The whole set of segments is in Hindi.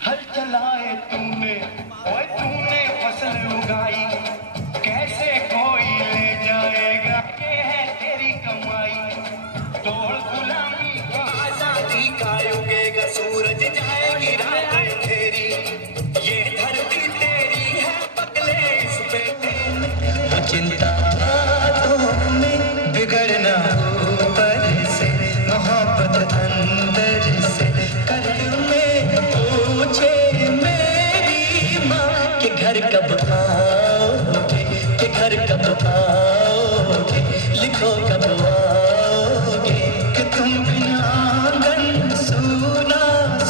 हल चलाए तूने ओए तूने फसल उगाई, कैसे कोई ले जाएगा, ये है तेरी कमाई। तोड़ गुलामी को आजादी का उगेगा सूरज, जाएगी रात तेरी, ये धरती तेरी है पगले इस पे चिंता तो में बिगड़ना ऊपर से, मोहब्बत अंदर से कर में पूछे मेरी माँ के घर कब आओगे, के घर कब आओगे, लिखो कब आओगे कि तुम बिना आंगन सूना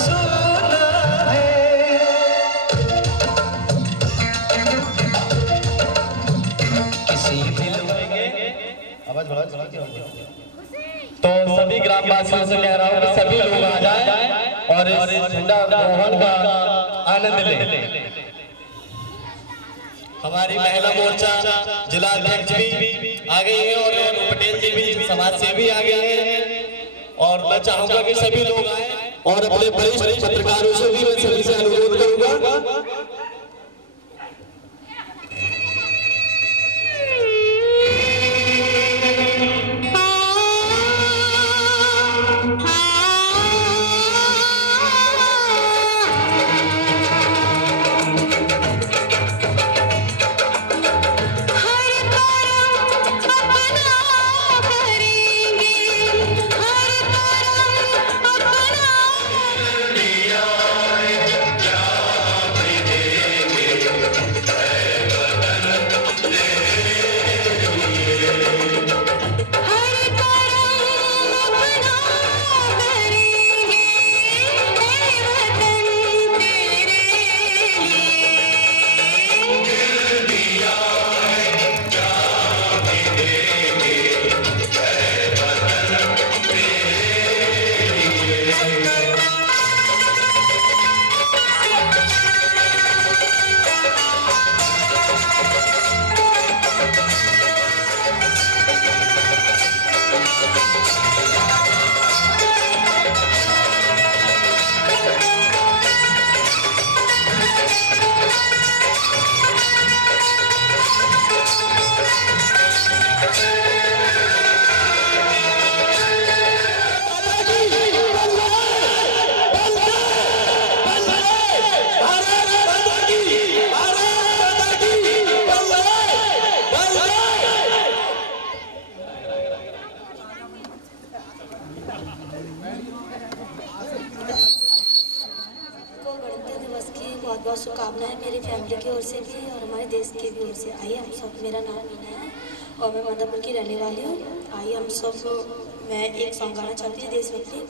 सूना है। किसी दिल आवाज बढ़ा तो सभी ग्रामवासियों से कह रहा हूँ कि सभी लोग आ जाएं और इस झंडा रोहण का आनंद लें। हमारी महिला मोर्चा जिला अध्यक्ष भी आ गई है और पटेल जी भी समाज सेवी आ गए हैं, और मैं चाहूंगा कि सभी लोग आए और अपने वरिष्ठ पत्रकारों से भी मैं सभी से अनुरोध करूंगा। बहुत बहुत शुभकामनाएं मेरी फैमिली की ओर से भी और हमारे देश की भी ओर से। आइए हम सब, मेरा नाम मीना है और मैं माधवपुर की रहने वाली हूँ। आइए हम सब, मैं एक सॉन्ग गाना चाहती हूँ देशभक्ति।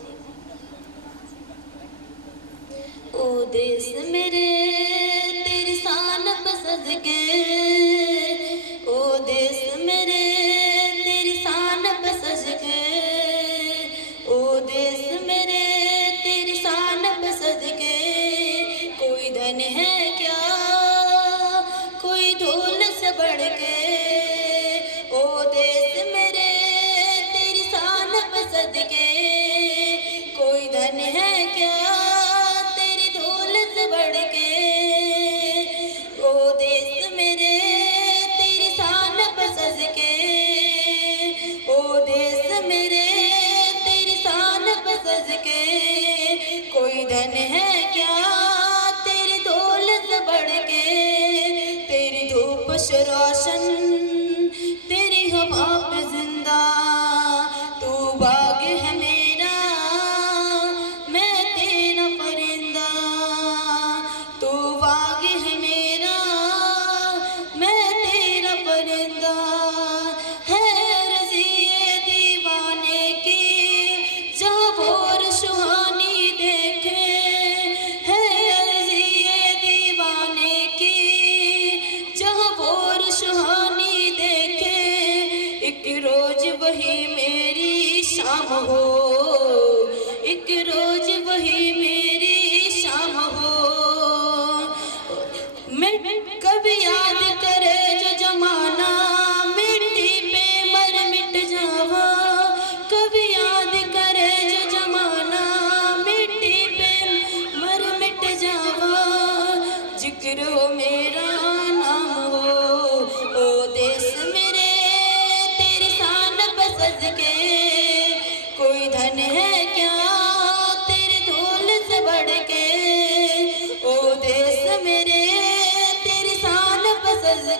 ओ देश मेरे तेरी शान पे सजके, ओ देश मेरे तेरी शान पे सजके, ओ देश मेरे तेरी शान पे सजके, कोई धन है क्या कोई धूल से बढ़ के, ओ देश मेरे तेरी शान पे सजके, कोई धन है क्या तेरी धूल से बढ़ के, ओ देश मेरे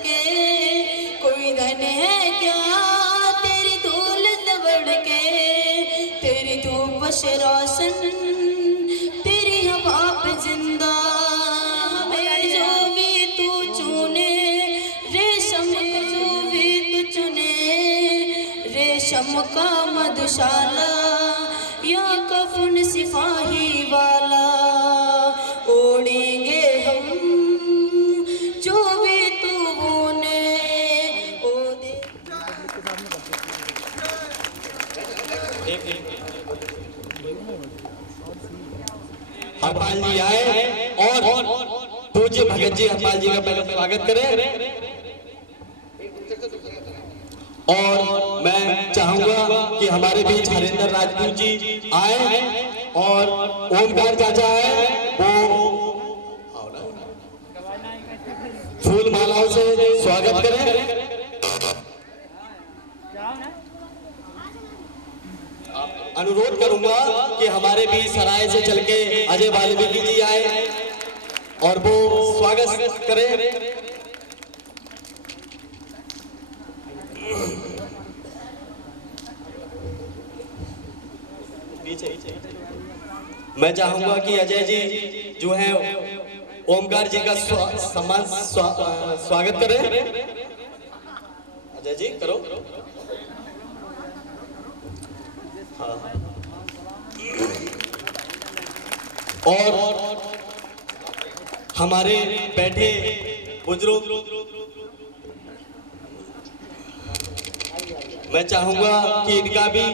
के, कोई धन है क्या तेरी धूल दबड़ के, तेरी धूप से रोशन तेरी हवा पे जिंदा, हमें जो भी तू चुने, रेशम जो भी तू चुने, रेशम का मधुशाला या कफन सिपाही वाला, ओढ़ेंगे हम जो भी तू बोने ओ दे। हरपाल जी आए और पूज्य भगत जी हरपाल जी का पहले स्वागत करें। और मैं चाहूंगा कि हमारे बीच हरिंदर राजपूत जी आए और ओमकार चाचा है वो फूल मालाओं से स्वागत करें। अनुरोध करूंगा कि हमारे बीच सराय से चल के अजय वाल्मीकि जी आए और वो स्वागत करें। मैं चाहूंगा कि अजय जी जो है ओमकार जी का सम्मान स्वागत करें। अजय जी करो। हाँ। और हमारे बैठे बुजुर्ग, मैं चाहूंगा कि इनका भी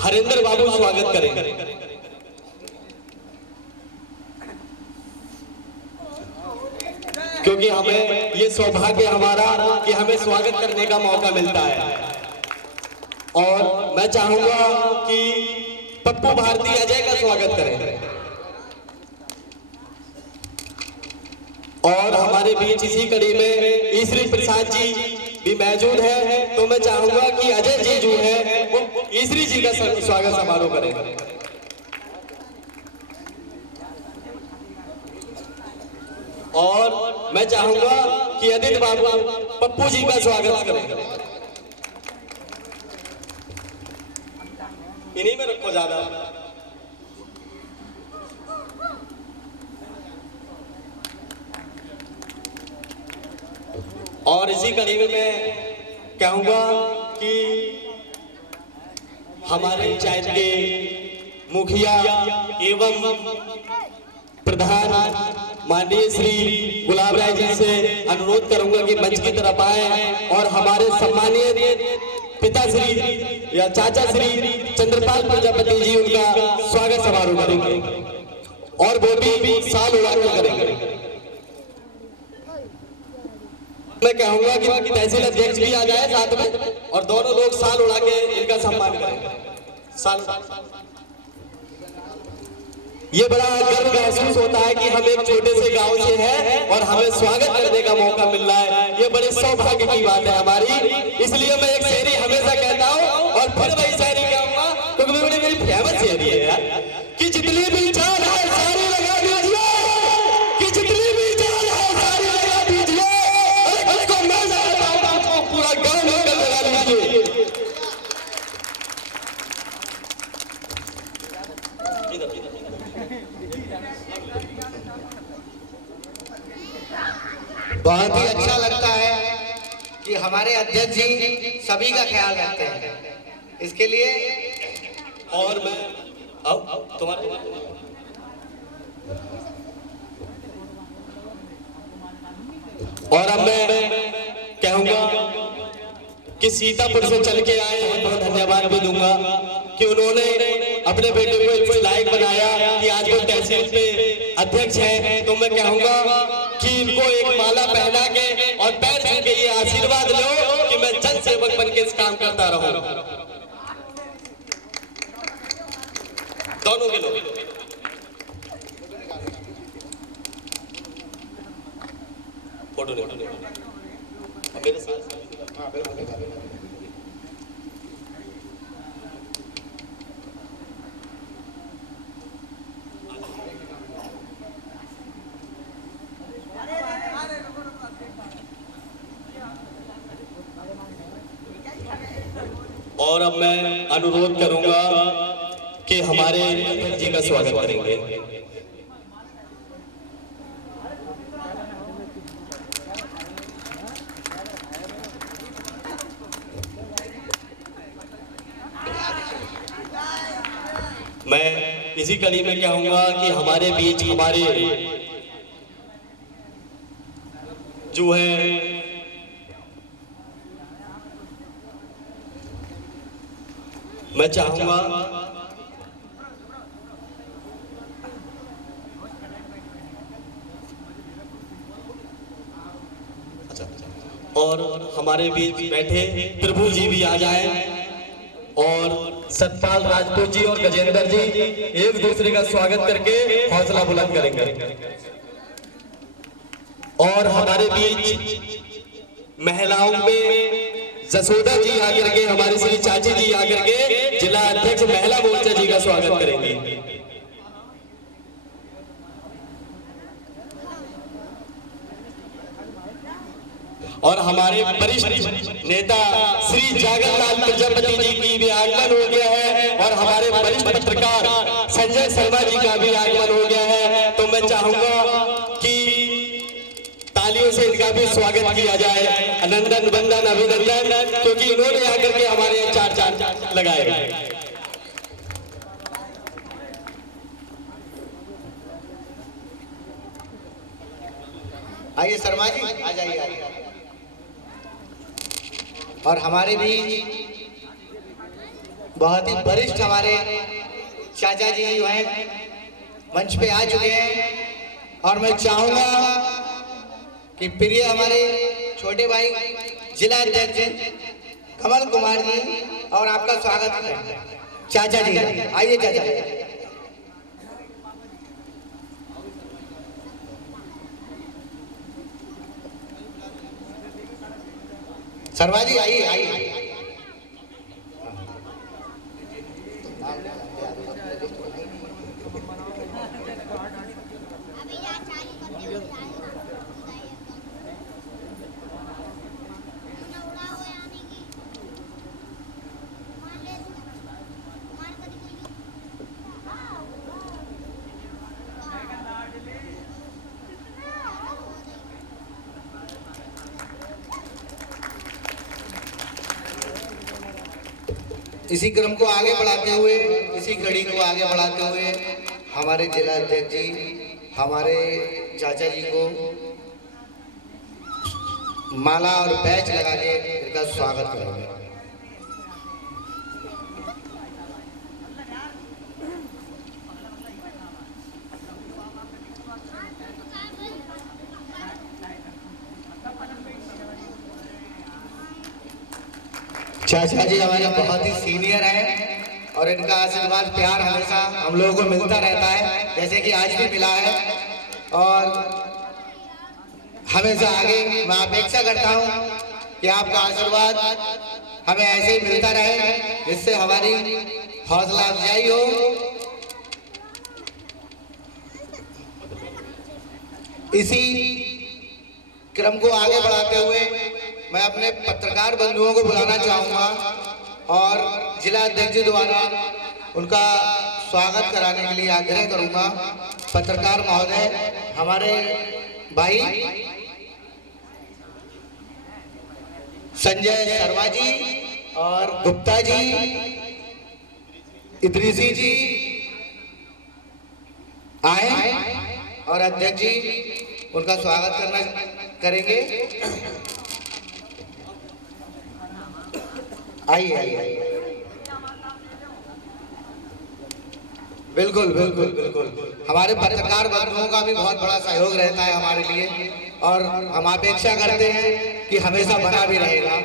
हरिंदर बाबू स्वागत करें। क्योंकि हमें ये सौभाग्य हमारा कि हमें स्वागत करने का मौका मिलता है। और मैं चाहूंगा कि पप्पू भारती अजय का स्वागत करें। और हमारे बीच इसी कड़ी में ईश्वरी प्रसाद जी भी मौजूद है, तो मैं चाहूंगा कि अजय जी जो है वो ईश्वरी जी का स्वागत समारोह करें। और मैं चाहूंगा कि आदित्य बाबू पप्पू जी का स्वागत करें। इन्हीं में रखो ज्यादा। और इसी कड़ी में मैं कहूंगा कि हमारे पंचायत के मुखिया एवं प्रधान माननीय श्री गुलाब राय जी से अनुरोध करूंगा कि मंच की तरफ आए और हमारे सम्मानीय पिताश्री या चाचा श्री चंद्रपाल प्रजापति जी उनका स्वागत समारोह करेंगे और वो भी साल उड़ाकर करेंगे। मैं कहूंगा कि तहसील अध्यक्ष भी आ जाए साथ में और दोनों लोग साल उड़ा के इनका सम्मान करेंगे। साल ये बड़ा गर्व महसूस होता है कि हम एक छोटे से गांव से हैं और हमें स्वागत करने का मौका मिल रहा है। ये बड़े सौभाग्य की बात है हमारी। इसलिए मैं एक शायरी हमेशा कहता हूँ और फिर वही शायरी कहूंगा क्योंकि बड़ी मेरी फेमस शायरी है यार कि जितनी भी चाल है सारी लगा दीजिए, कि जितनी भी चाल है सारी लगा दीजिए, उसको मैं चाहता हूँ पूरा गाँव मिलकर लगा लीजिए। बहुत ही अच्छा लगता है कि हमारे अध्यक्ष जी सभी का ख्याल रखते हैं। इसके लिए और मैं अब तुम्हारे और अब मैं कहूंगा कि सीतापुर से चल के आए हैं, बहुत धन्यवाद भी दूंगा कि उन्होंने अपने बेटे को इतना लायक बनाया कि आज वो तहसील पे अध्यक्ष हैं। तो मैं कहूंगा कि इनको एक माला पहना के और पैर छू के ये आशीर्वाद लो कि मैं जन सेवक बन के इस काम करता रहूं। दोनों के लोग फोटो ले मेरे साथ। और अब मैं अनुरोध करूंगा कि हमारे अध्यक्ष जी का स्वागत करेंगे। मैं इसी कड़ी में कहूंगा कि हमारे बीच हमारे जो है मैं चाहूंगा और हमारे बीच बैठे प्रभु जी भी आ जाएं और सतपाल राजपूत जी और गजेंद्र जी एक दूसरे का स्वागत करके हौसला बुलंद करेंगे। और हमारे बीच महिलाओं में जसोदा जी आकर के, हमारी श्री चाची जी आकर के जिला अध्यक्ष महिला मोर्चा जी का स्वागत करेंगे। और हमारे वरिष्ठ नेता श्री जागरलाल प्रजापति जी की भी आगमन हो गया है और हमारे वरिष्ठ पत्रकार संजय शर्मा जी का भी आगमन हो गया है। तो मैं चाहूंगा कि तालियों से इनका भी स्वागत किया जाए। अनंदन वंदन अभिनंदन, क्योंकि इन्होंने आकर के हमारे चार चांद लगाए। आइए शर्मा जी, आ जाइए आइए। और हमारे भी बहुत ही वरिष्ठ हमारे चाचा जी जो हैं मंच पे आ चुके हैं और मैं चाहूंगा कि प्रिय हमारे छोटे भाई जिला अध्यक्ष कमल कुमार जी और आपका स्वागत करें। चाचा जी आइए चाचा जी। शर्मा जी आइए आइए। इसी क्रम को आगे बढ़ाते हुए, इसी कड़ी को आगे बढ़ाते हुए हमारे जिला अध्यक्ष जी हमारे चाचा जी को माला और बैच लगा के इनका स्वागत करेंगे। चाचा जी हमारे बहुत ही सीनियर हैं और इनका आशीर्वाद प्यार हमेशा हम लोगों को मिलता रहता है, जैसे कि आज भी मिला है। और हमेशा आगे मैं अपेक्षा करता हूं कि आपका आशीर्वाद हमें ऐसे ही मिलता रहे, जिससे हमारी हौसला अफजाई हो। इसी क्रम को आगे बढ़ाते हुए मैं अपने पत्रकार बंधुओं को बुलाना चाहूंगा और जिला अध्यक्ष द्वारा उनका स्वागत कराने के लिए आग्रह करूंगा। पत्रकार महोदय हमारे भाई संजय शर्मा जी और गुप्ता जी, इद्रीसी जी आए और अध्यक्ष जी उनका स्वागत करेंगे। आइए आइए। बिल्कुल बिल्कुल बिल्कुल, हमारे पत्रकार बंधुओं का भी बहुत बड़ा सहयोग रहता है हमारे लिए और हम अपेक्षा करते हैं कि हमेशा बना भी रहेगा।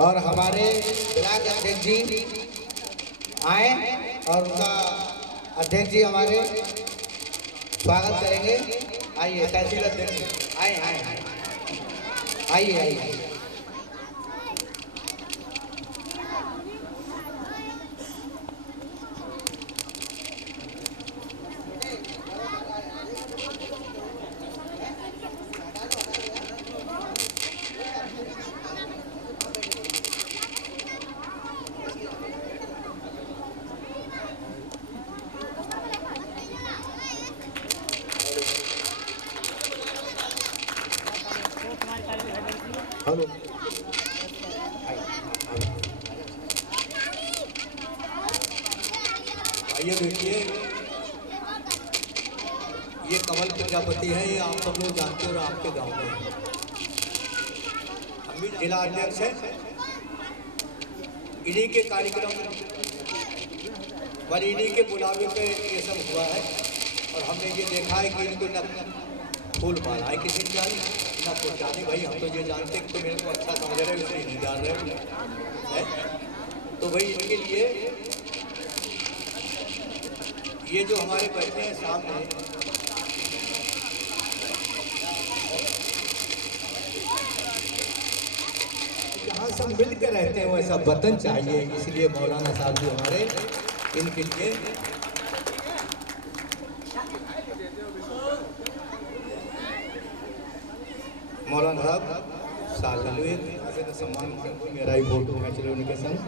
और हमारे ब्लॉक अध्यक्ष जी आए और उनका अध्यक्ष जी हमारे स्वागत करेंगे। आइए तहसील अध्यक्ष आए आए आइए आइए। हेलो आइए देखिए, ये कमल प्रजापति है, ये आप सब लोग जानते हो और आपके गांव में हम भी जिला अध्यक्ष हैं। इन्हीं के कार्यक्रम पर इन्हीं के बुलावे पे ये सब हुआ है और हमने ये देखा है कि इनको न फूल माला है किसी ने जानी ना फूल जाने। भाई हम तो ये जानते कि तो मेरे को अच्छा समझ रहे हैं, इसलिए नहीं जान रहे हैं। तो भाई इनके लिए ये जो हमारे बैठे हैं सामने, जहाँ सब मिल के रहते हैं वैसा वतन चाहिए, इसलिए मौलाना साहब जी हमारे इनके लिए मौलाना साहब साल सम्मान मेरा ही फोटो खींच रहे उनके संग।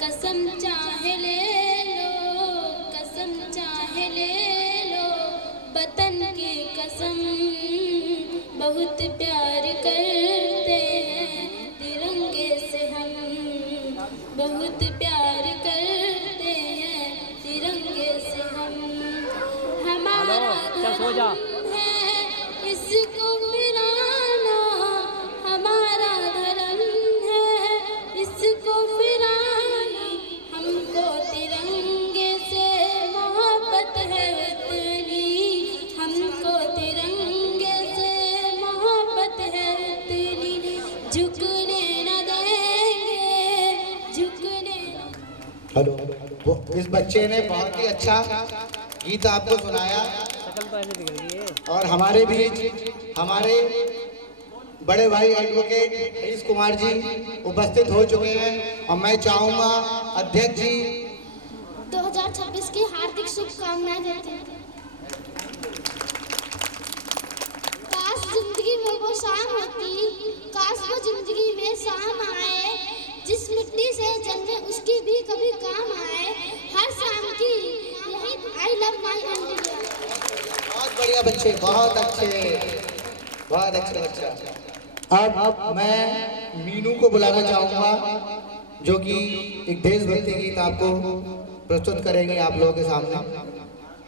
कसम चाहे ले लो, कसम चाहे ले लो, वतन की कसम बहुत प्यार करते हैं तिरंगे से हम, बहुत प्यार करते हैं तिरंगे से हम। हमारा धर्म है इसको फिराना, हमारा धर्म है इसको फिराना, हमको तिरंगे से मोहब्बत है इतनी, हमको तिरंगे से मोहब्बत है इतनी, झुकने न देंगे, झुकने। हेलो, वो इस बच्चे ने बहुत ही अच्छा गीत आपको सुनाया और हमारे बीच हमारे बड़े भाई एडवोकेट हरीश कुमार जी उपस्थित हो चुके हैं और मैं चाहूँगा अध्यक्ष जी 2026 की हार्दिक शुभकामनाएं देते हैं। काश जिंदगी में वो शाम होती, काश वो जिंदगी में शाम आए, जिस मिट्टी से जन्मे उसकी भी कभी काम आए, हर शाम की यही आई लव माई इंडिया। बहुत बढ़िया बच्चे, बहुत अच्छे बच्चा। अब मैं मीनू को बुलाना चाहूँगा जो कि एक देशभक्ति गीत आपको प्रस्तुत करेंगे आप लोगों के सामने।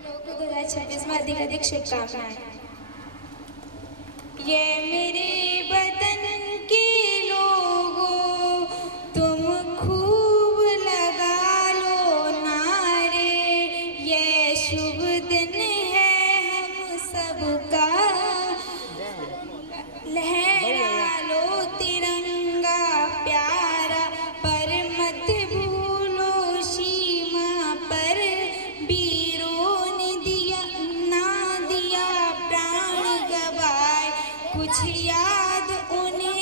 लोगों को 2026 में अधिक शुभकामनाएं। ये मेरे वतन के लोगों तुम खूब लगा लो नारे, ये शुभ दिन है हम सबका, लहरा लो तिरंगा प्यारा, पर मत भूलो सीमा पर वीरों ने दिया ना दिया प्राण गवाए, कुछ याद उन्हें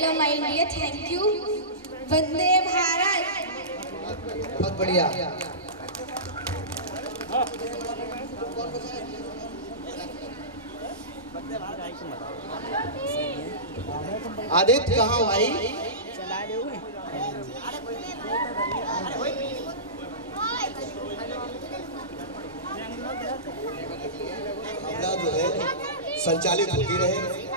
hello my India, thank you. वंदे भारत। बहुत बढ़िया। आदित्य कहाँ भाई? जो है संचालित होती रहे।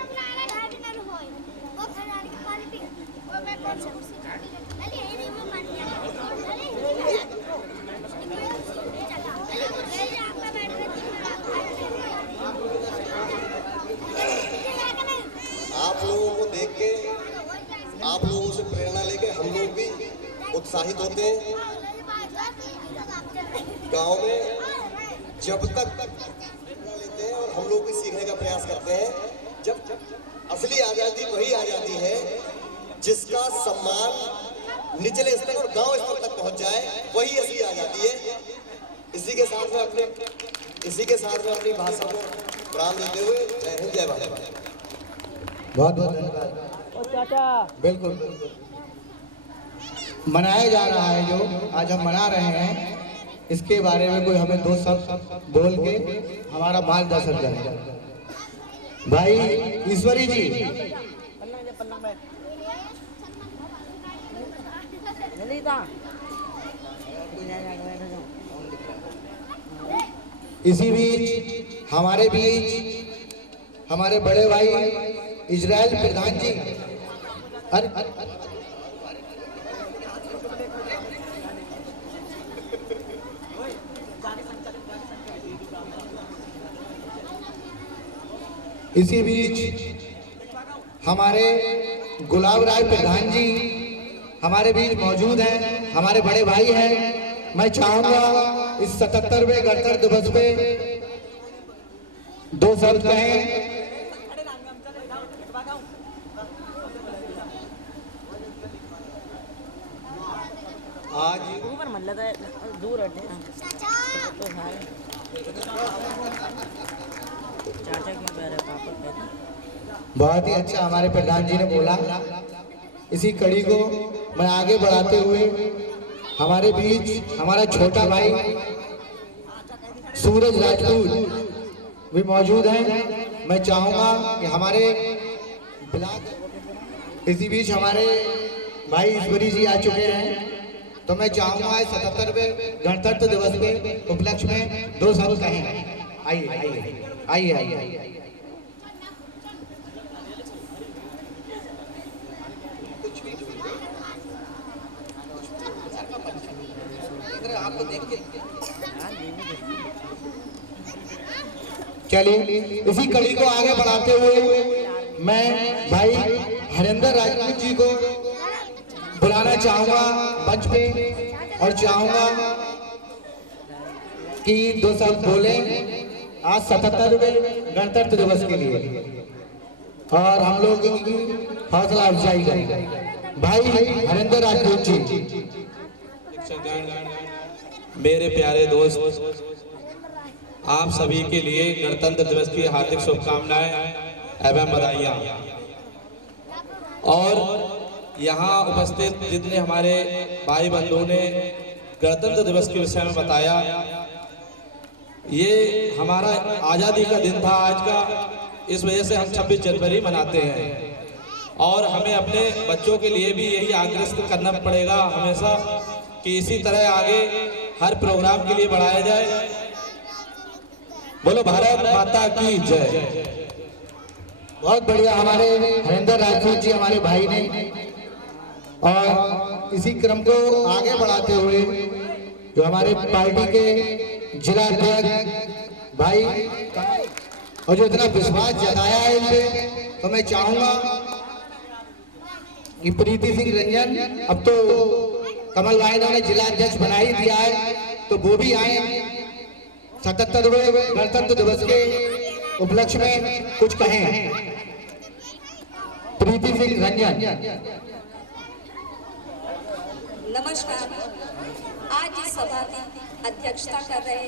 आप लोगों को देख के, आप लोगों से प्रेरणा लेके हम लोग भी उत्साहित होते हैं। गांव में जब तक लेते हैं और हम लोग भी सीखने का प्रयास करते हैं, जब असली आजादी वही आजादी है जिसका सम्मान निचले स्तर और गांव स्तर तक पहुंच जाए, वही असली आजादी है। इसी के साथ में अपनी भाषा को प्राण देते हुए जय हिंद जय भारत। बहुत बहुत धन्यवाद। बिल्कुल मनाया जा रहा है, जो आज हम मना रहे हैं, इसके बारे में कोई हमें दो शब्द बोल के हमारा मार्गदर्शन करें। भाई ईश्वरी जी, इसी बीच हमारे बड़े भाई इजराइल प्रधान जी, इसी बीच हमारे गुलाब राय प्रधान जी हमारे बीच मौजूद हैं, हमारे बड़े भाई हैं। मैं चाहूंगा इस 77वें गणतंत्र दिवस पे दो शब्द कहें। आज दूर चाचा क्यों कह रहे पापा कहते? बहुत ही अच्छा हमारे प्रधान जी ने बोला। इसी कड़ी को मैं आगे बढ़ाते हुए हमारे बीच हमारा छोटा भाई सूरज राजपूत भी मौजूद हैं। मैं चाहूंगा कि हमारे ब्लॉक, इसी बीच हमारे भाई ईश्वरी जी आ चुके हैं, तो मैं चाहूंगा 77वें गणतंत्र दिवस के उपलक्ष्य में दो शब्द कहें। आइए। चलिए इसी कड़ी को आगे बढ़ाते हुए मैं भाई हरेंद्र राजपूत जी को बुलाना चाहूंगा मंच पे, और चाहूंगा कि दो शब्द बोले आज 77वें गणतंत्र दिवस के लिए, और हम लोग की हौसला अफजाई करेंगे। भाई हरेंद्र राजपूत जी। मेरे प्यारे दोस्त, आप सभी के लिए गणतंत्र दिवस की हार्दिक शुभकामनाएं एवं बधाइयाँ। और यहाँ उपस्थित जितने हमारे भाई बंधुओं ने गणतंत्र दिवस के विषय में बताया, ये हमारा आज़ादी का दिन था आज का, इस वजह से हम 26 जनवरी मनाते हैं। और हमें अपने बच्चों के लिए भी यही आग्रह करना पड़ेगा हमेशा कि इसी तरह आगे हर प्रोग्राम के लिए बढ़ाया जाए। बोलो भारत माता की जय। बहुत बढ़िया हमारे हरेंद्र राजपूत जी हमारे भाई ने, और इसी क्रम को आगे बढ़ाते हुए जो हमारे पार्टी के जिला अध्यक्ष भाई, और जो इतना विश्वास जताया है इन पे, तो मैं चाहूंगा कि प्रीति सिंह रंजन, अब तो कमल भाई ने जिला अध्यक्ष बना ही दिया है, तो वो भी आए 77वें गणतंत्र दिवस के उपलक्ष्य में कुछ कहें। प्रीति सिंह रंजन। नमस्कार। आज इस सभा की अध्यक्षता कर रहे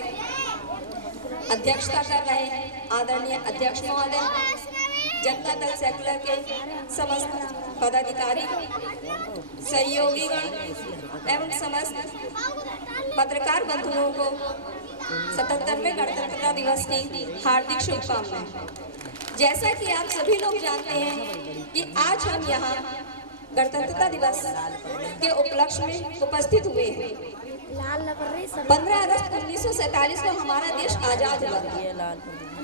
आदरणीय अध्यक्ष महोदय जनता दल सेकुलर के समस्त पदाधिकारी, सहयोगीगण एवं समस्त पत्रकार बंधुओं को 77वें गणतंत्रता दिवस की हार्दिक शुभकामनाएं। जैसा कि आप सभी लोग जानते हैं कि आज हम यहाँ गणतंत्रता दिवस के उपलक्ष्य में उपस्थित हुए हैं। 15 अगस्त 1947 को हमारा देश आजाद हुआ,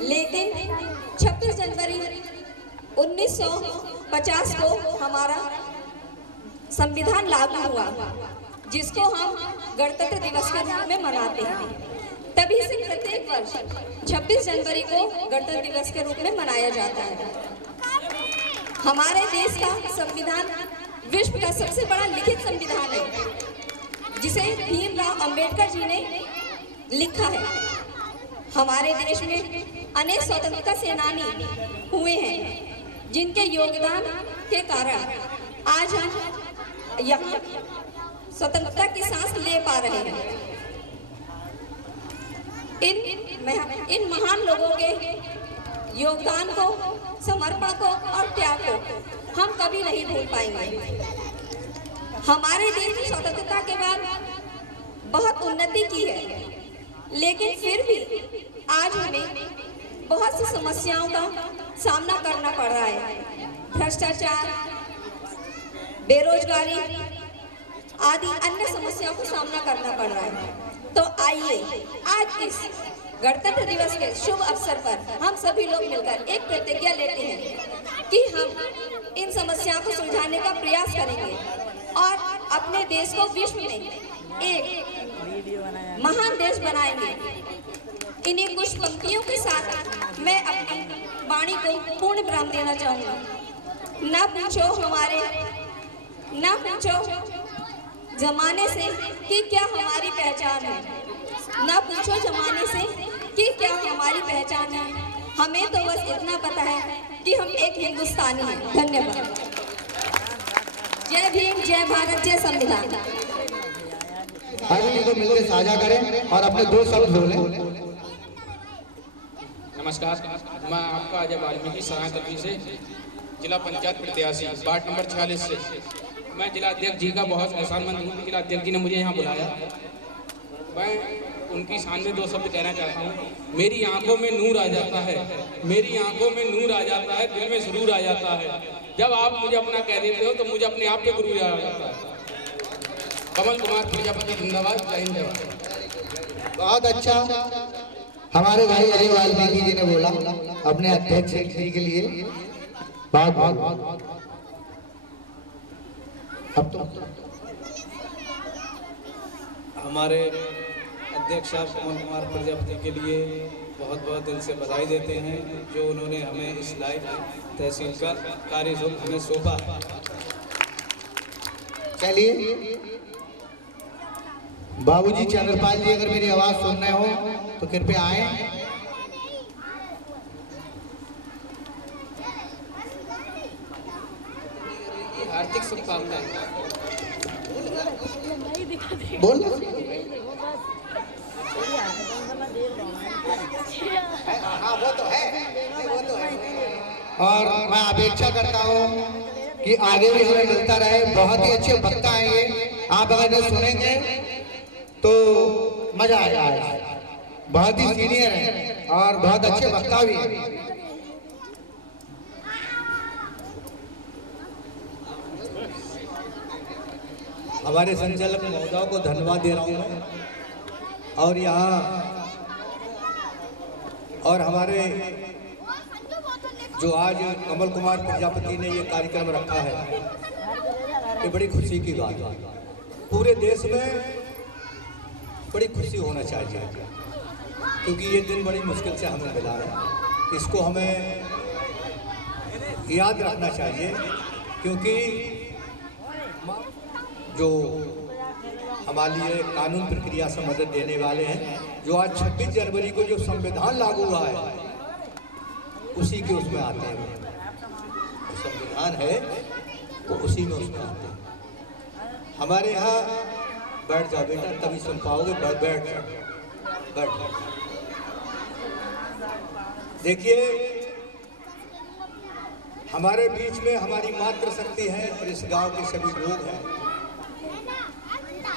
लेकिन 26 जनवरी 1950 को हमारा संविधान लागू हुआ, जिसको हम गणतंत्र दिवस के रूप में मनाते हैं। तभी से प्रत्येक वर्ष 26 जनवरी को गणतंत्र दिवस के रूप में मनाया जाता है। हमारे देश का संविधान विश्व का सबसे बड़ा लिखित संविधान है, जिसे भीमराव अंबेडकर जी ने लिखा है। हमारे देश में अनेक स्वतंत्रता सेनानी हुए हैं, जिनके योगदान के कारण आज हम यहाँ स्वतंत्रता की सांस ले पा रहे हैं। इन महान लोगों के योगदान को, समर्पण को और त्याग को हम कभी नहीं भूल पाएंगे। हमारे देश की स्वतंत्रता के बाद बहुत उन्नति की है, लेकिन फिर भी आज हमें बहुत सी समस्याओं का सामना करना पड़ रहा है। भ्रष्टाचार, बेरोजगारी आदि अन्य समस्याओं का सामना करना पड़ रहा है। तो आइए आज इस गणतंत्र दिवस के शुभ अवसर पर हम सभी लोग मिलकर एक प्रतिज्ञा लेते हैं कि हम इन समस्याओं को सुलझाने का प्रयास करेंगे और अपने देश को विश्व में एक महान देश बनाएंगे। इन्हीं कुछ पंक्तियों के साथ मैं अपनी वाणी को पूर्ण विराम देना चाहूँगा। ना पूछो जमाने से कि क्या हमारी पहचान है, ना पूछो जमाने से कि क्या हमारी पहचान है। हमें तो बस इतना पता है कि हम एक हिंदुस्तानी हैं। धन्यवाद। जय भीम, जय भारत, जय संविधान। आगे को मिलकर साझा करें और अपने दो शब्द बोलें। नमस्कार, मैं आपका अजय वाल्मीकि सराय तर्फी से जिला पंचायत प्रत्याशी वार्ड नंबर 46 से मैं जिला अध्यक्ष जी का बहुत एहसानमंद हूँ। जिला अध्यक्ष जी ने मुझे यहाँ बुलाया। मैं उनकी शान में दो शब्द कहना चाहता हूँ। मेरी आंखों में नूर आ जाता है, मेरी आंखों में नूर आ जाता है, दिल में सुरूर आ जाता है। जब आप मुझे अपना कह देते हो तो मुझे अपने आप पे गुरूर आ जाता है। कमल कुमार प्रजापति, जिंदाबाद। जय हिंद, जय। बहुत अच्छा हमारे भाई अजय वाल्मीकि जी ने बोला अपने अध्यक्ष जी के लिए। बहुत अब तो हमारे अध्यक्ष साहब कमल कुमार प्रजापति के लिए बहुत बहुत दिल से बधाई देते हैं, जो उन्होंने हमें इस लाइव तहसील का कार्य हमें सौंपा। चलिए बाबूजी चंद्रपाल जी, अगर मेरी आवाज सुन रहे हो तो कृपया आए। हार्दिक शुभकामनाएं। बोल। हाँ वो तो है, वो तो है। और मैं अपेक्षा करता हूँ कि आगे भी हमें मिलता रहे। बहुत ही अच्छे वक्ता हैं ये, आप अगर इन्हें सुनेंगे तो मजा आएगा। बहुत ही सीनियर हैं और बहुत अच्छे वक्ता भी हैं। हमारे संचालक महोदय को धन्यवाद दे रहा हूँ मैं। और यहाँ और हमारे जो आज कमल कुमार प्रजापति ने ये कार्यक्रम रखा है, ये बड़ी खुशी की बात है। पूरे देश में बड़ी खुशी होना चाहिए, क्योंकि ये दिन बड़ी मुश्किल से हमें मिला है। इसको हमें याद रखना चाहिए, क्योंकि जो हमारे लिए कानून प्रक्रिया से मदद देने वाले हैं, जो आज 26 जनवरी को जो संविधान लागू हुआ है उसी के उसमें आते हैं। संविधान है तो उसी में उसमें आते हैं। हमारे यहाँ बैठ जाओ बेटा, तभी सुन पाओगे। बैठ। देखिए हमारे बीच में हमारी मातृशक्ति है और इस गांव के सभी लोग हैं।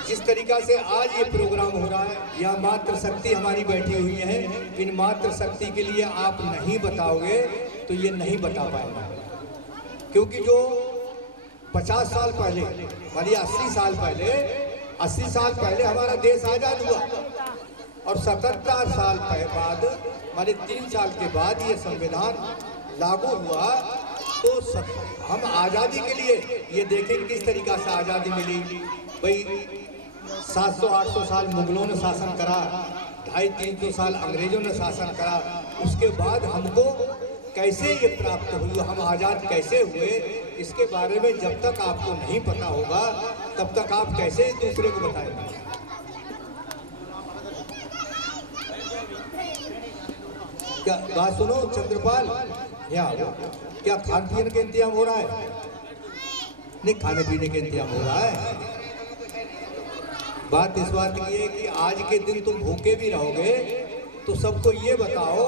जिस तरीका से आज ये प्रोग्राम हो रहा है, यह मातृशक्ति हमारी बैठी हुई है। इन मातृशक्ति के लिए आप नहीं बताओगे तो ये नहीं बता पाएंगे, क्योंकि जो 50 साल पहले, मानिए 80 साल पहले हमारा देश आज़ाद हुआ और 77 साल बाद, माने 3 साल के बाद ये संविधान लागू हुआ। तो हम आज़ादी के लिए ये देखें किस तरीका से आज़ादी मिली। भाई 700-800 साल मुगलों ने शासन करा, 250-300 साल अंग्रेजों ने शासन करा, उसके बाद हमको कैसे ये प्राप्त हुई, हम आज़ाद कैसे हुए, इसके बारे में जब तक आपको नहीं पता होगा तब तक आप कैसे दूसरे को बताएंगे। क्या बात सुनो चंद्रपाल, क्या खान पीने का इंतजाम हो रहा है? नहीं, खाने पीने का इंतजाम हो रहा है। बात इस बात की है कि आज के दिन तुम भूखे भी रहोगे तो सबको ये बताओ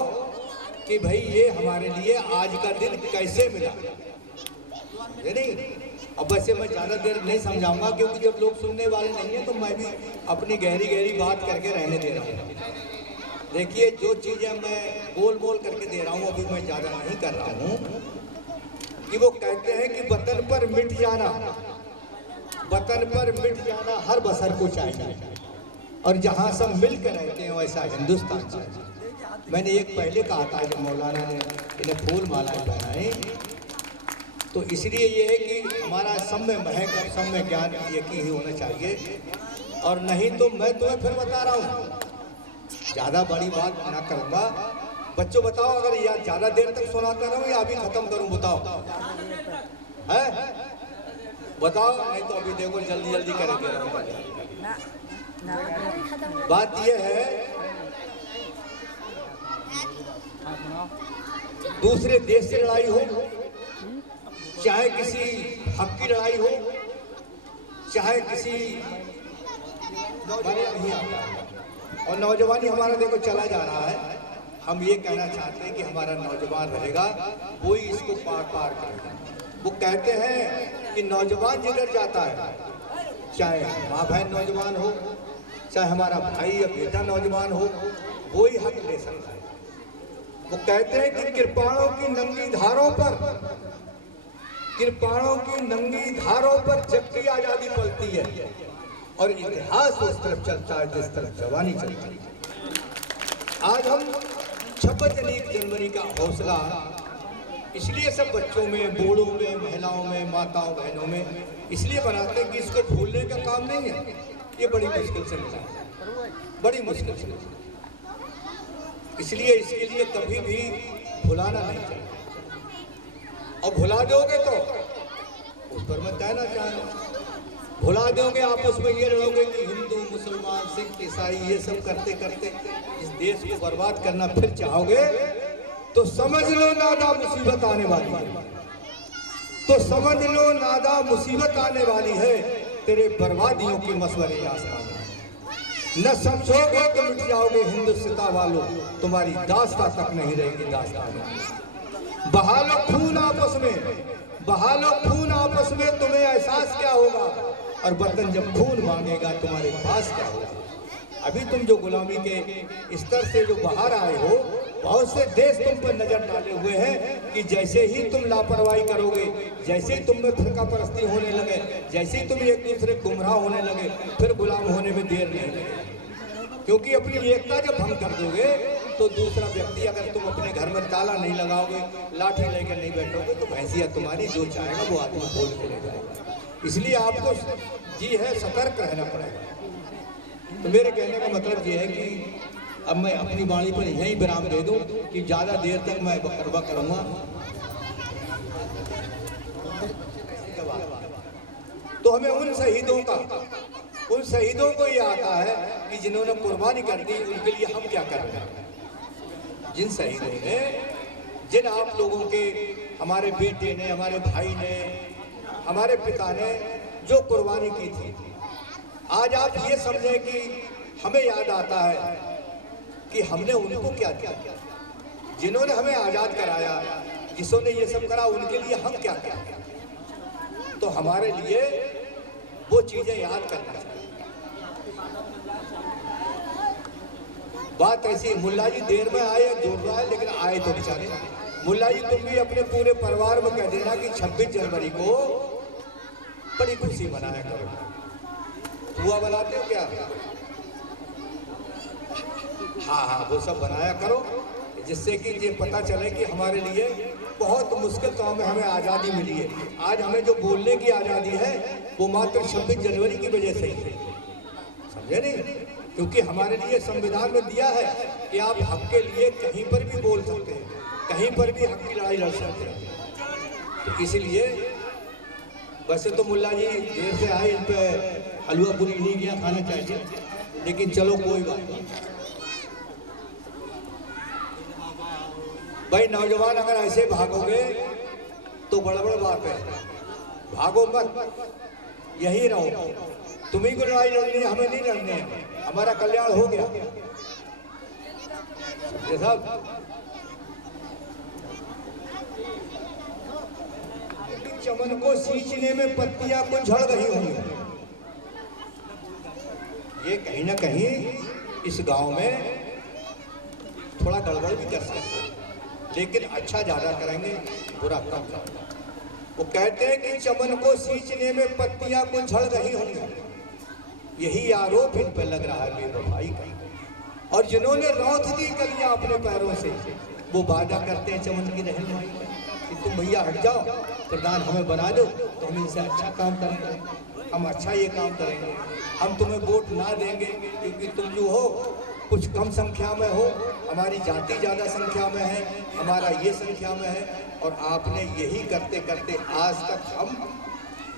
कि भाई ये हमारे लिए आज का दिन कैसे मिला, ये नहीं। अब वैसे मैं ज़्यादा देर नहीं समझाऊंगा, क्योंकि जब लोग सुनने वाले नहीं हैं तो मैं भी अपनी गहरी बात करके रहने दे रहा हूँ। देखिए, जो चीज़ें मैं बोल करके दे रहा हूँ, अभी मैं ज़्यादा नहीं कर रहा हूँ, कि वो कहते हैं कि वतन पर मिट जाना हर बसर को चाहिए, और जहाँ सब मिलकर रहते हैं वैसा हिंदुस्तान चाहिए। मैंने एक पहले कहा था जब मौलाना ने इन्हें फूल मालाएं पहनाई, तो इसलिए ये है कि हमारा सब में महक और सब में ज्ञान एक ही होना चाहिए। और नहीं तो मैं तुम्हें फिर बता रहा हूँ, ज़्यादा बड़ी बात ना करूँगा। बच्चों बताओ, अगर यार ज़्यादा देर तक सुनाता रहूँ या अभी ख़त्म करूँ? बताओ, है? बताओ, नहीं तो अभी देखो जल्दी करेंगे। बात यह है, दूसरे देश से लड़ाई हो, चाहे किसी हक की लड़ाई हो, चाहे किसी, और नौजवानी हमारा देखो चला जा रहा है। हम ये कहना चाहते हैं कि हमारा नौजवान रहेगा, कोई इसको पार करेगा। वो कहते हैं कि नौजवान जिधर जाता है, चाहे माँ बहन नौजवान हो, चाहे हमारा भाई या बेटा नौजवान हो, वो ही हक ले सकता है। वो कहते हैं कि कृपाणों की नंगी धारों पर जग की आज़ादी पलती है, और इतिहास उस तरफ चलता है जिस तरफ जवानी चलती है। आज हम 26 जनवरी का हौसला इसलिए सब बच्चों में, बूढ़ों में, महिलाओं में, माताओं बहनों में इसलिए बनाते हैं कि इसको भूलने का काम नहीं है। ये बड़ी मुश्किल से मिला है, बड़ी मुश्किल से मिला, इसलिए इसके लिए कभी भी भुलाना नहीं चाहिए। और भुला दोगे तो उस पर मैं कहना चाह रहा हूँ, भुला दोगे आपस में ये लड़ोगे कि हिंदू, मुसलमान, सिख, ईसाई, ये सब करते करते इस देश को बर्बाद करना फिर चाहोगे तो समझ लो नादा मुसीबत आने वाली है। तो समझ लो नादा मुसीबत आने वाली है, तेरे बर्बादियों के मसवरे आसमान में। न समझोगे तो मिट जाओगे हिंदुस्तान वालों, तुम्हारी दास्तां तक नहीं रहेगी दास्तान। बहालो खून आपस में, तुम्हें एहसास क्या होगा, और वतन जब खून मांगेगा तुम्हारे पास क्या होगा। अभी तुम जो गुलामी के स्तर से जो बाहर आए हो, बहुत से देश तुम पर नजर डाले हुए हैं कि जैसे ही तुम लापरवाही करोगे, जैसे ही तुम में फिरका परस्ती होने लगे, जैसे ही तुम एक दूसरे गुमराह होने लगे, फिर गुलाम होने में देर नहीं लगेगी। क्योंकि अपनी एकता जब भंग कर दोगे तो दूसरा व्यक्ति, अगर तुम अपने घर में ताला नहीं लगाओगे, लाठी लेकर नहीं बैठोगे, तो भैंसिया तुम्हारी जो चाहेगा वो आदमी खोल के ले जाएगा। इसलिए आपको जी है सतर्क रहना पड़ेगा। तो मेरे कहने का मतलब ये है कि अब मैं अपनी वाणी पर यही विराम दे दूं कि ज़्यादा देर तक मैं बकरवा करूँगा। तो हमें उन शहीदों को ये आता है कि जिन्होंने कुर्बानी कर दी, उनके लिए हम क्या कर रहे हैं। जिन शहीदों ने, जिन आप लोगों के, हमारे बेटे ने, हमारे भाई ने, हमारे पिता ने जो कुर्बानी की थी, आज आप ये समझें कि हमें याद आता है कि हमने उनको क्या किया, जिन्होंने हमें आज़ाद कराया, जिसने ये सब करा उनके लिए हम क्या करें? तो हमारे लिए वो चीजें याद करना चाहिए। बात ऐसी, मुल्ला जी देर में आए, जोर रहा है, लेकिन आए तो बेचारे। मुल्ला जी तुम भी अपने पूरे परिवार में कह देना कि 26 जनवरी को बड़ी खुशी मनाया करो। हुआ बनाते हो क्या? हाँ, वो सब बनाया करो, जिससे कि ये पता चले कि हमारे लिए बहुत मुश्किल काम में हमें आज़ादी मिली है। आज हमें जो बोलने की आज़ादी है वो मात्र 26 जनवरी की वजह से ही, समझे नहीं? क्योंकि हमारे लिए संविधान में दिया है कि आप हक के लिए कहीं पर भी बोल सकते हैं, कहीं पर भी हक की लड़ाई लड़ सकते हैं। तो इसीलिए वैसे तो मुल्ला जी देर से आए, इन पर हलवा पूरी नहीं किया खाना चाहिए, लेकिन चलो कोई बात नहीं भाई। नौजवान अगर ऐसे भागोगे तो बड़ा बात है, भागो मत, यही रहो। तुम्ही को लड़ाई लड़नी है, हमें नहीं लड़ने हैं, हमारा कल्याण हो गया। ये सब चमन को सींचने में पत्तियां को झड़ रही होंगी, ये कहीं ना कहीं इस गांव में थोड़ा गड़बड़ भी कर सकते हैं, लेकिन अच्छा ज्यादा करेंगे, बुरा कम करेंगे। वो कहते हैं कि चमन को सींचने में पत्तियां को झड़ रही होंगी, यही आरोप इन पर लग रहा है मेरे भाई का। और जिन्होंने रौंद दी कलियां अपने पैरों से, वो वादा करते हैं चमन की रहनुमाई का कि तुम भैया हट जाओ, प्रधान हमें बना दो तो हम इनसे अच्छा काम करेंगे, हम अच्छा ये काम करेंगे, हम तुम्हें वोट ना देंगे क्योंकि तुम जो हो कुछ कम संख्या में हो, हमारी जाति ज़्यादा संख्या में है, हमारा ये संख्या में है। और आपने यही करते करते आज तक हम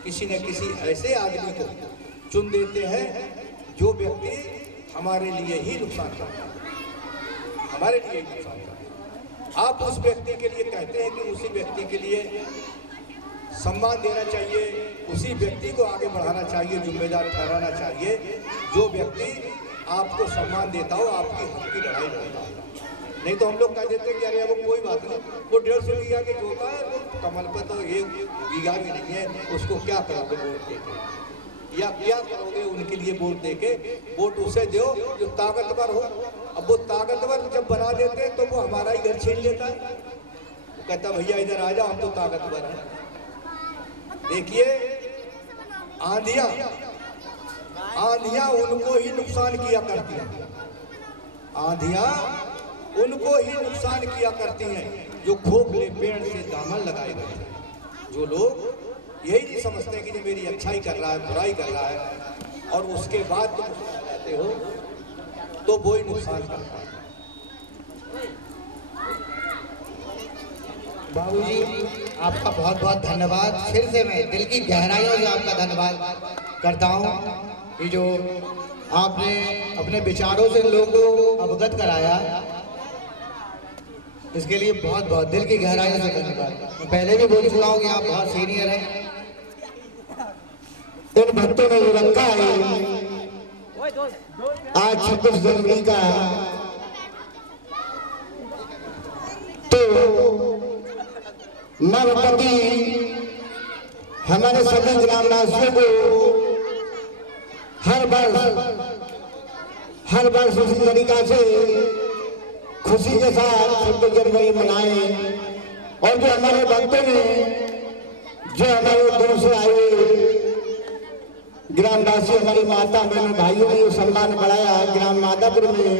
किसी न किसी ऐसे आदमी को चुन देते हैं जो व्यक्ति हमारे लिए ही नुकसान करता है, हमारे लिए ही नुकसान करता है। आप उस व्यक्ति के लिए कहते हैं कि उसी व्यक्ति के लिए सम्मान देना चाहिए, उसी व्यक्ति को आगे बढ़ाना चाहिए, जिम्मेदार ठहराना चाहिए जो व्यक्ति आपको सम्मान देता हो, आपकी हक की लड़ाई लड़ता हो। नहीं तो हम लोग कह देते हैं कि अरे वो कोई बात नहीं, वो 150 बीघा के जोता है, वो कमल पर तो 1 बीघा भी नहीं है, उसको क्या करोगे वोट देके, या क्या करोगे उनके लिए वोट देके? वोट उसे दो जो ताकतवर हो। अब वो ताकतवर जब बना देते हैं तो वो हमारा ही घर छीन लेता है, वो कहता भैया इधर आ जाओ, हम तो ताकतवर हैं। देखिए आंधियां उनको ही नुकसान किया करती हैं, आंधियां उनको ही नुकसान किया करती हैं जो खोखले पेड़ से दामन लगाए गए हैं। जो लोग यही नहीं समझते कि ये मेरी अच्छाई कर रहा है, बुराई कर रहा है, और उसके बाद तुम कहते हो तो वो ही नुकसान करता है। बाबूजी आपका बहुत बहुत धन्यवाद। फिर से मैं दिल की गहराइयों से आपका धन्यवाद करता हूँ कि जो आपने अपने विचारों से लोगों को अवगत कराया, इसके लिए बहुत बहुत दिल की गहराइयों से धन्यवाद। मैं पहले भी बोल चुका हूँ कि आप बहुत सीनियर हैं। इन भक्तों ने जो रखा है आज 26 जनवरी का, तो नवपति हमारे सभी ग्रामवासियों को हर वर्ष उसी तरीका से खुशी के साथ 26 जनवरी मनाए। और जो हमारे भक्तों ने, जो हमारे दूर से आए ग्रामवासी, हमारी माता बहन भाइयों ने सम्मान बढ़ाया ग्राम मादापुर में,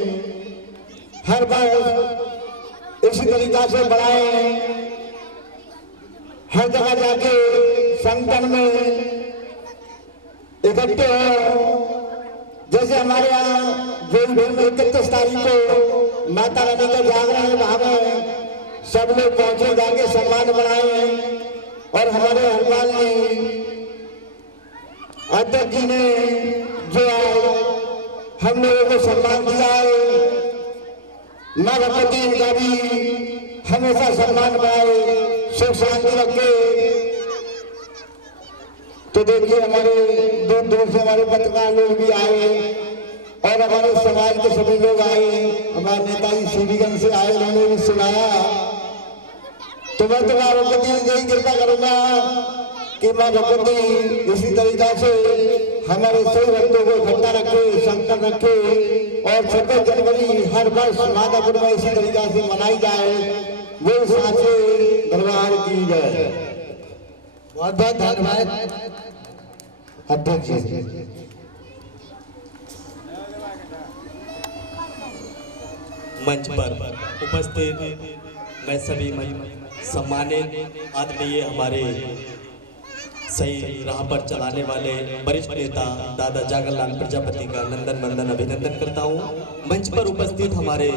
हर वर्ष इसी तरीका से बढ़ाए। हर जगह जाके संगठन में इकट्ठे हो। जैसे हमारे यहाँ जो 31 तारीख को माता रानी का जागरण है, वहां में सब लोग पहुंचे, जाके सम्मान बढ़ाए। और हमारे हरपाल जी अध्यक्ष जी ने जो हम लोगों को सम्मान दिया है, नवपति का भी हमेशा सम्मान बढ़ाए, सुख शांति रखे। तो देखिए हमारे दूर दूर से हमारे पत्रकार लोग भी आए और हमारे समाज के सभी लोग आए। हमारे नेताजी सीबीगंज से आए, उन्होंने भी सुनाया तो मैं तुम्हारे प्रति यही कृपा करूंगा कि माँ भगवती इसी तरीका से हमारे सभी भक्तों को इकट्ठा रखे, संकट रखे और 26 जनवरी हर वर्ष मातापुर में इसी तरीका से मनाई जाए। वो साचे दरबार की जाए। बहुत बहुत धन्यवाद अध्यक्ष जी। मंच पर उपस्थित मैं सभी सम्मानित आदरणीय हमारे सही राह पर चलाने वाले वरिष्ठ नेता दादा जागरलाल प्रजापति का नंदन वंदन अभिनंदन करता हूँ। मंच पर उपस्थित हमारे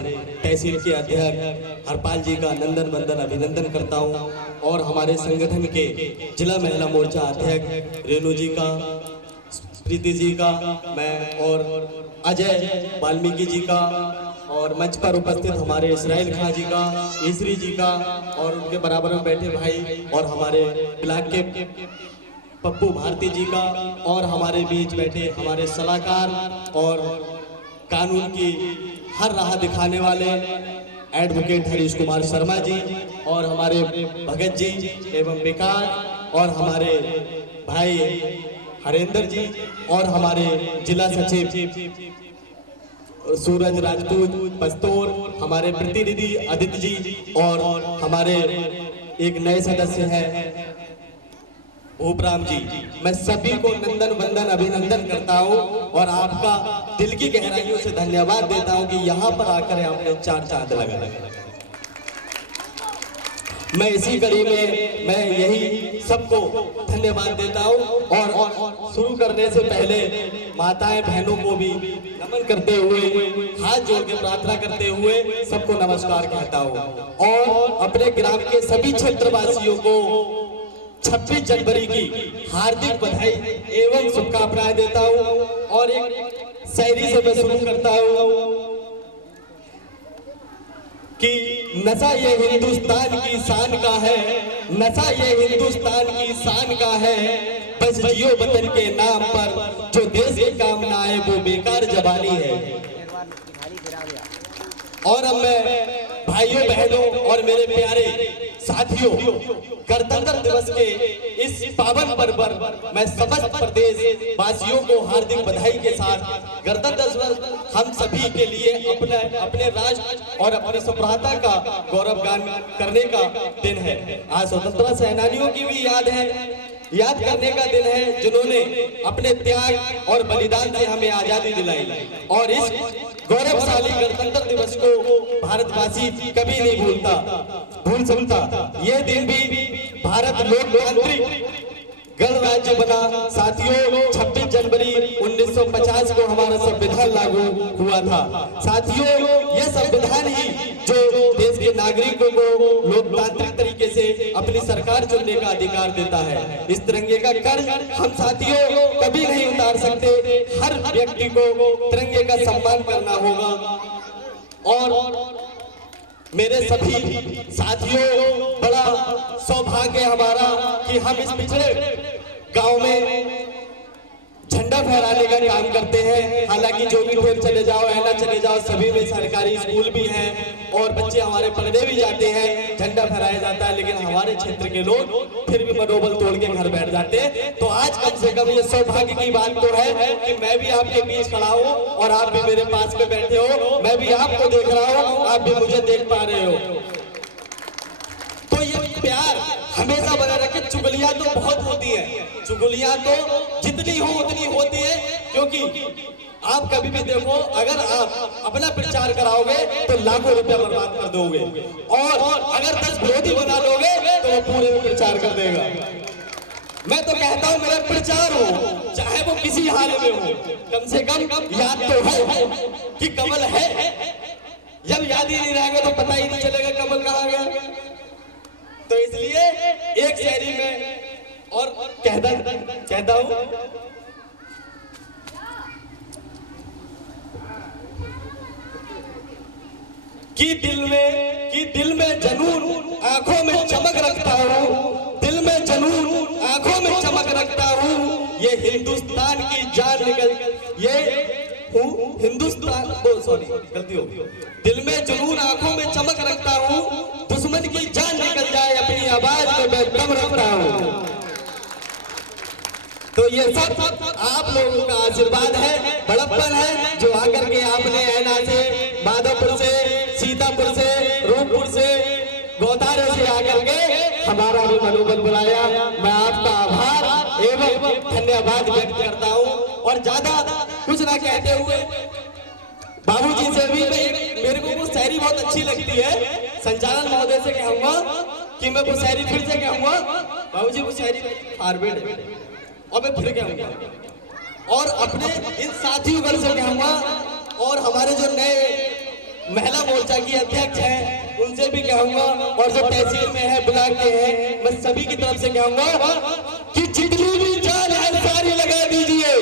तहसील के अध्यक्ष हरपाल जी का नंदन वंदन अभिनंदन करता हूँ और हमारे संगठन के जिला महिला मोर्चा अध्यक्ष रेणु जी का, प्रीति जी का मैं और अजय वाल्मीकि जी का और मंच पर उपस्थित हमारे इसराइल खां जी का, ईसरी जी का और उनके बराबर में बैठे भाई और हमारे ब्लॉक के पप्पू भारती जी का और हमारे बीच बैठे हमारे सलाहकार और कानून की हर राह दिखाने वाले एडवोकेट हरीश कुमार शर्मा जी और हमारे भगत जी एवं विकास और हमारे भाई हरेंद्र जी और हमारे जिला सचिव सूरज राजपूत पस्तौर, हमारे प्रतिनिधि आदित्य जी और हमारे एक नए सदस्य हैं भूपराम जी। मैं सभी को नंदन वंदन अभिनंदन करता हूं और आपका दिल की गहराइयों से धन्यवाद देता हूं कि यहाँ पर आकर आपने 4 चांद लगाए। मैं इसी कड़ी में मैं यही सबको धन्यवाद देता हूं और शुरू करने से पहले माताएं बहनों को भी नमन करते हुए हाथ जोड़ के प्रार्थना करते हुए सबको नमस्कार कहता हूं और अपने ग्राम के सभी क्षेत्रवासियों को 26 जनवरी की हार्दिक बधाई एवं शुभकामनाएं देता हूं और एक शायरी से मैं शुरू करता हूं कि नशा ये हिंदुस्तान की शान का है, नशा ये हिंदुस्तान की शान का है, बस जियो वतन के नाम पर जो देश के काम ना आए वो बेकार जबानी है। और अब मैं भाइयों बहनों और मेरे प्यारे साथियों, गणतंत्र दिवस के इस पावन पर्व पर मैं समस्त प्रदेश वासियों को हार्दिक बधाई के साथ गणतंत्र दिवस हम सभी के लिए अपने राष्ट्र और अपनी सभ्यता का गौरवगान करने का दिन है। आज स्वतंत्रता सेनानियों की भी याद करने का दिन है जिन्होंने अपने त्याग और बलिदान से हमें आजादी दिलाई और इस गौरवशाली गणतंत्र दिवस को भारतवासी कभी नहीं भूल सकता। यह दिन भी भारत लोकतांत्रिक गणराज्य बना। साथियों 26 जनवरी 1950 को हमारा संविधान लागू हुआ था। साथियों यह संविधान ही जो देश के नागरिकों को लोकतांत्रिक तरीके से अपनी सरकार चुनने का अधिकार देता है। इस तिरंगे का कर्ज हम साथियों कभी नहीं उतार सकते। हर व्यक्ति को तिरंगे का सम्मान करना होगा और मेरे सभी साथियों बड़ा सौभाग्य हमारा कि हम इस पिछड़े गांव में झंडा फहराने का काम करते हैं। हालांकि जो भी ठेर चले जाओ ऐना चले जाओ सभी में सरकारी स्कूल भी हैं और बच्चे हमारे पढ़ने भी जाते हैं, झंडा फहराया जाता है, लेकिन हमारे क्षेत्र के लोग फिर भी मनोबल तोड़ के घर बैठ जाते हैं। तो आज कम से कम ये सौभाग्य की बात तो है कि मैं भी आपके बीच खड़ा हूँ और आप भी मेरे पास में बैठे हो, मैं भी आपको देख रहा हूँ, आप भी मुझे देख पा रहे हो। तो ये प्यार हमेशा बना रखे। चुगलियां तो बहुत होती है, चुगलियां तो जितनी हो उतनी होती है, क्योंकि आप कभी भी देखो अगर आप अपना प्रचार कराओगे तो लाखों रुपया बर्बाद कर दोगे और अगर 10 विरोधी बना लोगे तो वो पूरे में प्रचार कर देगा। मैं तो कहता हूँ मेरा प्रचार हो चाहे वो किसी हाल में हो, कम से कम याद तो है कि कमल है। जब याद ही नहीं रहेगा तो पता ही नहीं चलेगा कमल कहाँ गया। तो इसलिए एक शायरी में और कहता हूं कि दिल में जनून आंखों में चमक रखता हूं, दिल में जनून आंखों में चमक रखता हूं, ये हिंदुस्तान की जान निकल हिंदुस्तान गलती हो, दिल में जुनून आंखों में चमक रखता हूँ, दुश्मन की जान निकल जाए अपनी मैं कम रखता हूँ। तो ये सब आप लोगों का आशीर्वाद है, बड़प्पन है, जो आकर के आपने ऐना से, माधोपुर से, सीतापुर से, रूपपुर से, गौतारे से आकर के हमारा भी मनोबल बनाया। मैं आपका आभार एवं धन्यवाद व्यक्त करता हूँ। और ज्यादा कुछ ना कहते हुए बाबूजी से भी मेरे को वो शायरी बहुत अच्छी लगती है, संचालन महोदय से कहूँगा कि मैं वो शायरी फिर से कहूँगा। बाबूजी वो शायरी फॉरवर्ड और मैं फिर कहूँगा और अपने इन साथियों गण से कहूँगा और हमारे जो नए महिला मोर्चा की अध्यक्ष हैं उनसे भी कहूँगा और जो तहसील में है, ब्लॉक के हैं, मैं सभी की तरफ से कहूँगा कि जितनी भी जान है सारी लगा दीजिए।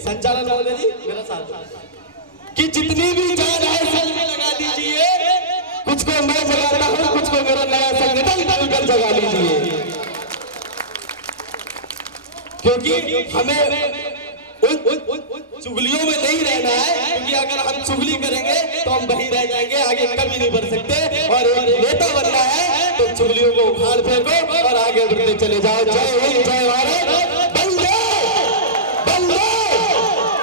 संचालन महोदय जी मेरा साथ कि जितनी भी जान है सारी लगा दीजिए। कुछ को मैं जगाता हूँ, कुछ को मेरा नया संगठन मिलकर जगा लीजिए, क्योंकि हमें उन चुगलियों में नहीं रहना है। क्योंकि अगर हम चुगली करेंगे तो हम वहीं रह जाएंगे, आगे कभी नहीं बढ़ सकते। और एक नेता बनना है तो चुगलियों को उखाड़ फेंको और आगे बढ़ते चले जाओ। जय हिंद, जय भारत, वंदे वंदे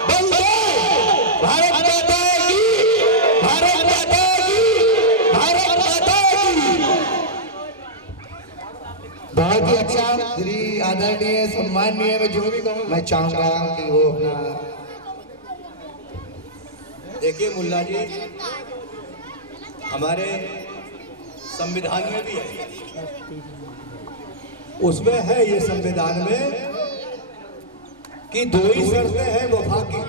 वंदे, भारत माता की, भारत माता की, भारत माता की। बहुत ही अच्छा श्री आदरणीय सम्माननीय, मैं जो भी कहूँ मैं चाहूंगा कि वो अपना देखिए मुल्ला जी, हमारे संविधान में भी है, उसमें है ये संविधान में कि दो ही शर्तें हैं वफा की,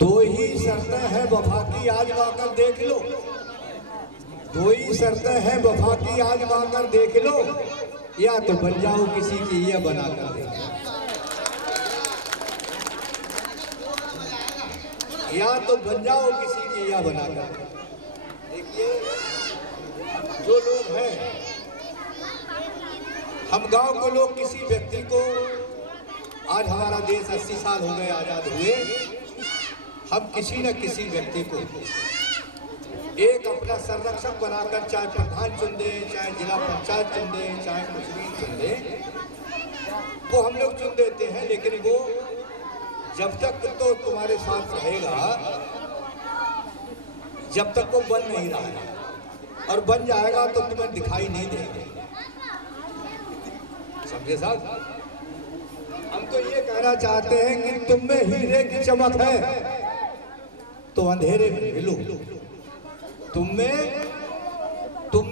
दो ही शर्तें हैं वफा की, आजमाकर देख लो। दो ही शर्तें हैं वफा की, आजमाकर देख लो, या तो बन जाओ किसी की या बना कर दे, या तो बन जाओ किसी की या बना कर। देखिए जो लोग हैं, हम गांव के लोग किसी व्यक्ति को, आज हमारा देश 80 साल हो गए आजाद हुए, हम किसी न किसी व्यक्ति को एक अपना संरक्षक बनाकर, चाहे प्रधान चुन दे, चाहे जिला पंचायत चुन दे, चाहे कुछ भी चुन दे, वो हम लोग चुन देते हैं। लेकिन वो जब तक तो तुम्हारे साथ रहेगा, जब तक वो बन नहीं रहा है, और बन जाएगा तो तुम्हें दिखाई नहीं देगा। समझे साहब? हम तो ये कहना चाहते हैं कि तुम में हीरे की चमक है तो अंधेरे में मिलो, तुम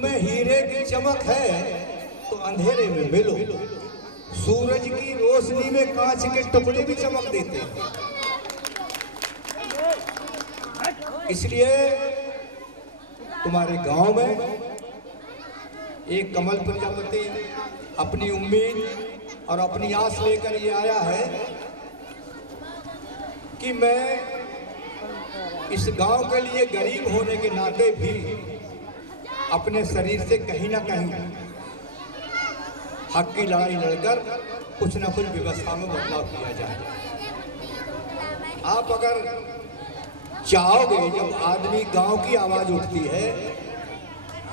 में हीरे की चमक है तो अंधेरे में मिलो। सूरज की रोशनी में कांच के टुकड़े भी चमक देते हैं। इसलिए तुम्हारे गांव में एक कमल प्रजापति अपनी उम्मीद और अपनी आस लेकर ये आया है कि मैं इस गांव के लिए गरीब होने के नाते भी अपने शरीर से कहीं ना कहीं हक की लड़ाई लड़कर कुछ ना कुछ व्यवस्था में बदलाव किया जाए। आप अगर चाहोगे, जब आदमी गांव की आवाज उठती है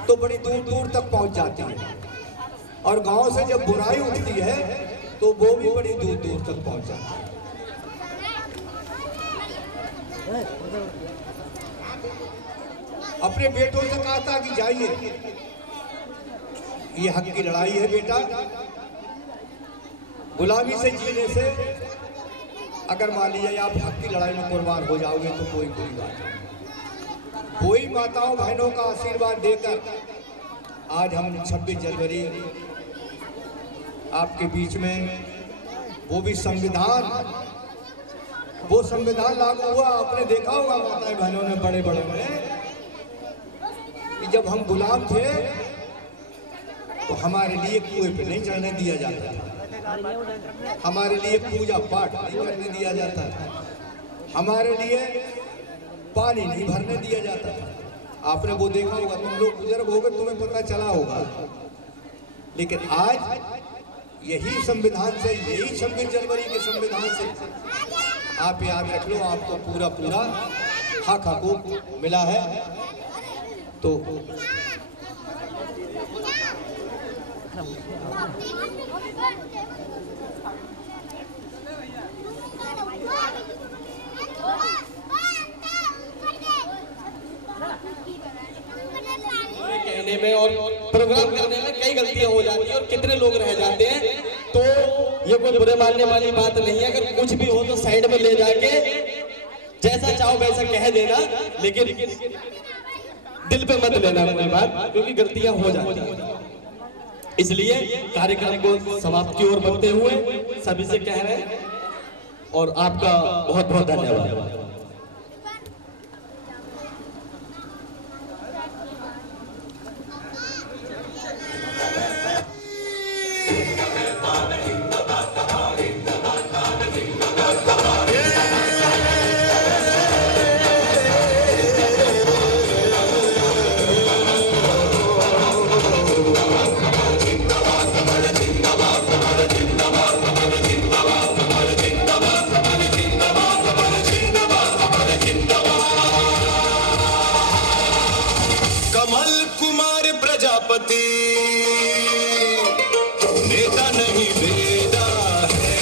तो बड़ी दूर दूर तक पहुंच जाती है, और गांव से जब बुराई उठती है तो वो भी बड़ी दूर दूर तक पहुंच जाती है। अपने बेटों से कहा था कि जाइए, ये हक की लड़ाई है बेटा, गुलामी से जीने से अगर मान लीजिए आप हक की लड़ाई में कुर्बान हो जाओगे तो कोई बुरी बात नहीं। कोई माताओं बहनों का आशीर्वाद देकर आज हम 26 जनवरी आपके बीच में, वो भी संविधान, वो संविधान लागू हुआ। आपने देखा होगा माताएं बहनों ने बड़े बड़े में कि जब हम गुलाम थे तो हमारे लिए कुएं पे नहीं चढ़ने दिया जाता था, हमारे लिए पूजा पाठ नहीं करने दिया जाता था, हमारे लिए पानी नहीं भरने दिया जाता था। आपने वो देखा होगा, तुम लोग बुजुर्ग हो गए, तुम्हें पता चला होगा। लेकिन आज यही संविधान से, यही 26 जनवरी के संविधान से आप याद रख लो, आपको पूरा पूरा हक हकूक मिला है। तो कहने में और प्रोग्राम करने में कई गलतियां हो जाती हैं और कितने लोग रह जाते हैं, तो ये कोई बुरे मानने वाली बात नहीं है। अगर कुछ भी हो तो साइड में ले जाके जैसा चाहो वैसा कह देना, लेकिन दिल पे मत लेना कोई बात, क्योंकि गलतियां हो जाती हैं। इसलिए कार्यक्रम को समाप्त की ओर बढ़ते हुए सभी से कह रहे हैं और आपका बहुत बहुत धन्यवाद। कमल कुमार प्रजापति नेता नहीं बेदा है,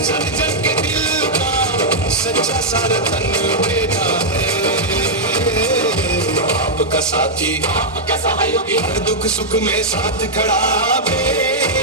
जन जन के दिल का सच्चा सारथन बेटा है। आपका साथी, आपका सहयोगी, हर दुख सुख में साथ खड़ा बेटा